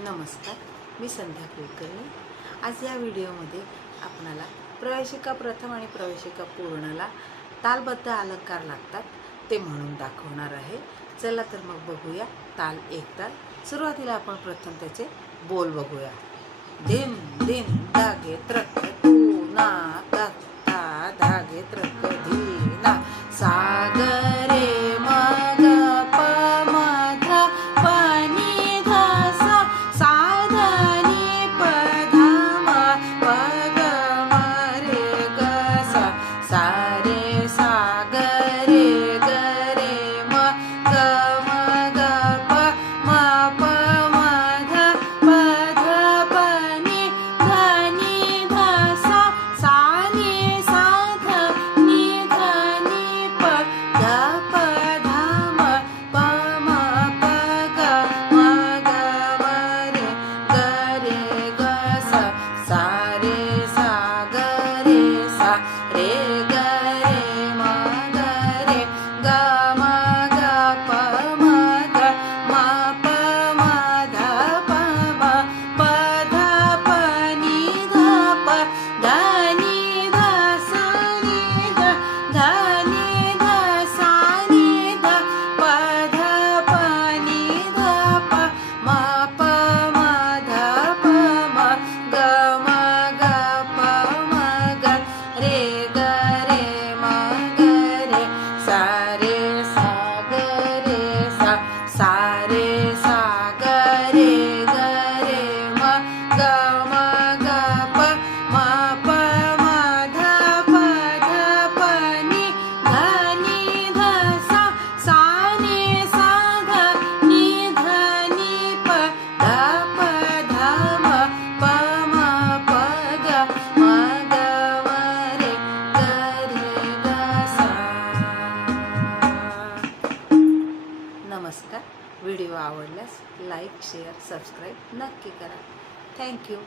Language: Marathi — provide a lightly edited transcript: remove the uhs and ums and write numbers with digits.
नमस्कार, मी संध्या कुलकर्णी। आज या व्हिडिओमध्ये आपणाला प्रवेशिका प्रथम आणि प्रवेशिका पूर्णला तालबद्ध अलंकार लागतात ते म्हणून दाखवणार आहे। चला तर मग बघूया ताल एक ताल। सुरुवातीला आपण प्रथम त्याचे बोल बघूया। दिन दिन दागे त्रक तू ना तत्ता धागे त्रक धीना सागरे मग प मध पनी धसा साधनी पधम पग मरे गसा सारे सागरे गरे म ग म ग प म प मध पध पनी धनी धसा सानी साध नि धनी प ग प धम प म प ग म ग मरे गरे गसा सारे सागरे सा रे गरे म गरे ग म ग प म ग म प म ध प म प ध प नि ध प ध नि ध सा नि ध ध नि ध सा नि ध प ध प नि ध प म प म ध प म ग म ग प म ग रे ग रे म ग रे सा रे सा ग रे सा सारे सागरे ग रे म ग म ग प म प म ध प ध प नि ध नि ध सा सा नि सा ध नि ध नि प ध प ध म प म प ग म ग म रे ग रे ग सा। नमस्कार, व्हिडिओ आवडल्यास लाईक शेअर सबस्क्राईब नक्की करा। थँक्यू।